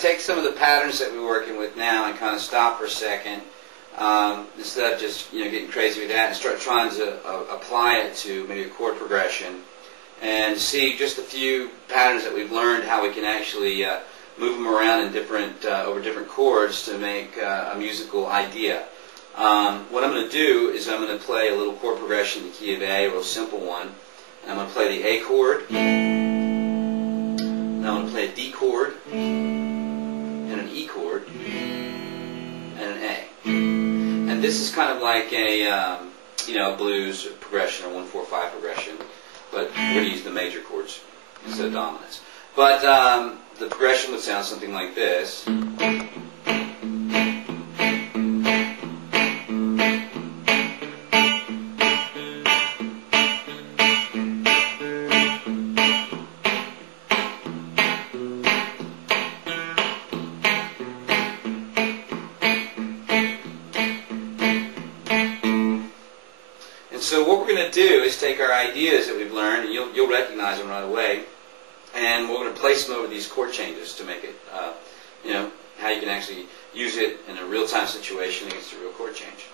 take some of the patterns that we're working with now and kind of stop for a second, instead of just getting crazy with that, and start trying to apply it to maybe a chord progression, and see just a few patterns that we've learned, how we can actually move them around in different over different chords to make a musical idea. What I'm going to do is I'm going to play a little chord progression in the key of A, a real simple one. And I'm going to play the A chord, and I'm going to play a D chord, and an E chord, and an A. And this is kind of like a blues progression or 1-4-5 progression, but we're going to use the major chords instead of dominants. But the progression would sound something like this. So what we're going to do is take our ideas that we've learned, and you'll recognize them right away, and we're going to place them over these chord changes to make it, how you can actually use it in a real-time situation against a real chord change.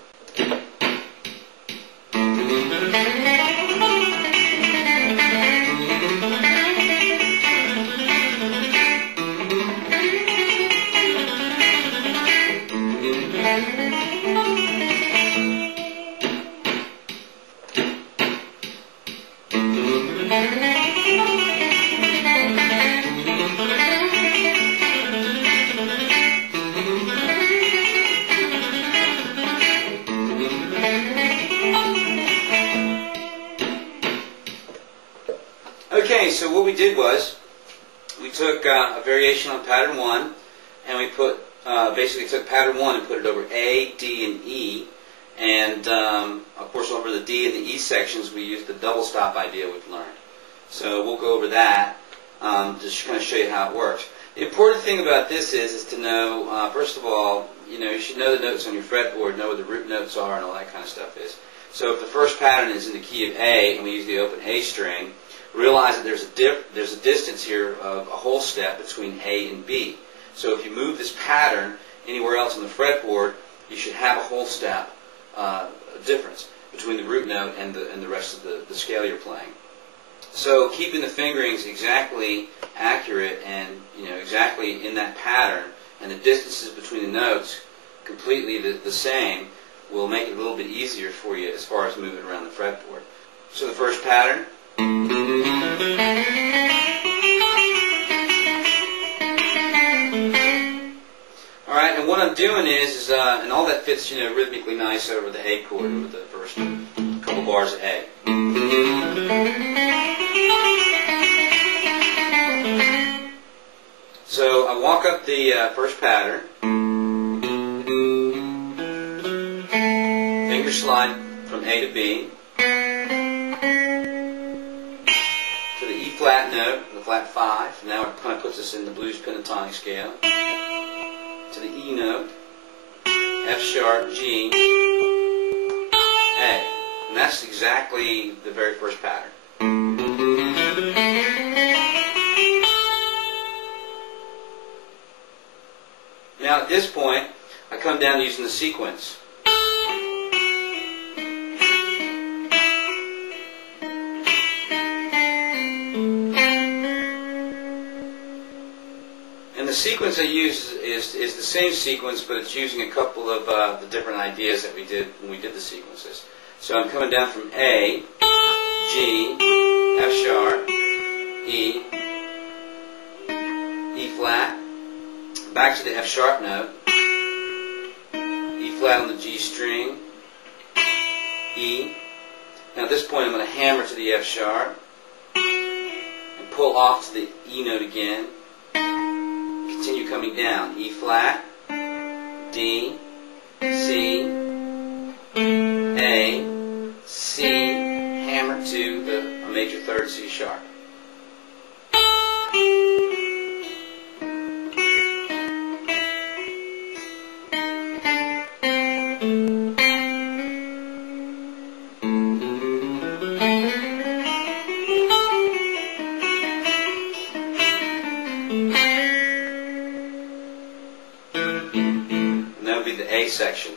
Okay, so what we did was we took a variation on pattern 1, and we put basically took pattern 1 and put it over A, D, and E, and of course over the D and the E sections we used the double stop idea we've learned. So we'll go over that, just kind of show you how it works. The important thing about this is to know, first of all, you should know the notes on your fretboard, know what the root notes are, and all that kind of stuff is. So if the first pattern is in the key of A and we use the open A string, realize that there's a distance here of a whole step between A and B. So if you move this pattern anywhere else on the fretboard, you should have a whole step difference between the root note and the rest of the scale you're playing. So keeping the fingerings exactly accurate and exactly in that pattern, and the distances between the notes completely the same, will make it a little bit easier for you as far as moving around the fretboard. So the first pattern. Alright, and what I'm doing is and all that fits rhythmically nice over the A chord, over the first couple bars of A. So I walk up the first pattern, finger slide from A to B, to the E flat note, the flat 5. Now it kind of puts us in the blues pentatonic scale. To the E note, F sharp, G, A. And that's exactly the very first pattern. Now at this point, I come down using the sequence. And the sequence I use is the same sequence, but it's using a couple of the different ideas that we did when we did the sequences. So I'm coming down from A, G, F sharp, E, E flat, back to the F sharp note, E flat on the G string, E. Now at this point I'm going to hammer to the F sharp and pull off to the E note again. Continue coming down, E flat, D, C, A, C, hammer to the major third C sharp. the A section.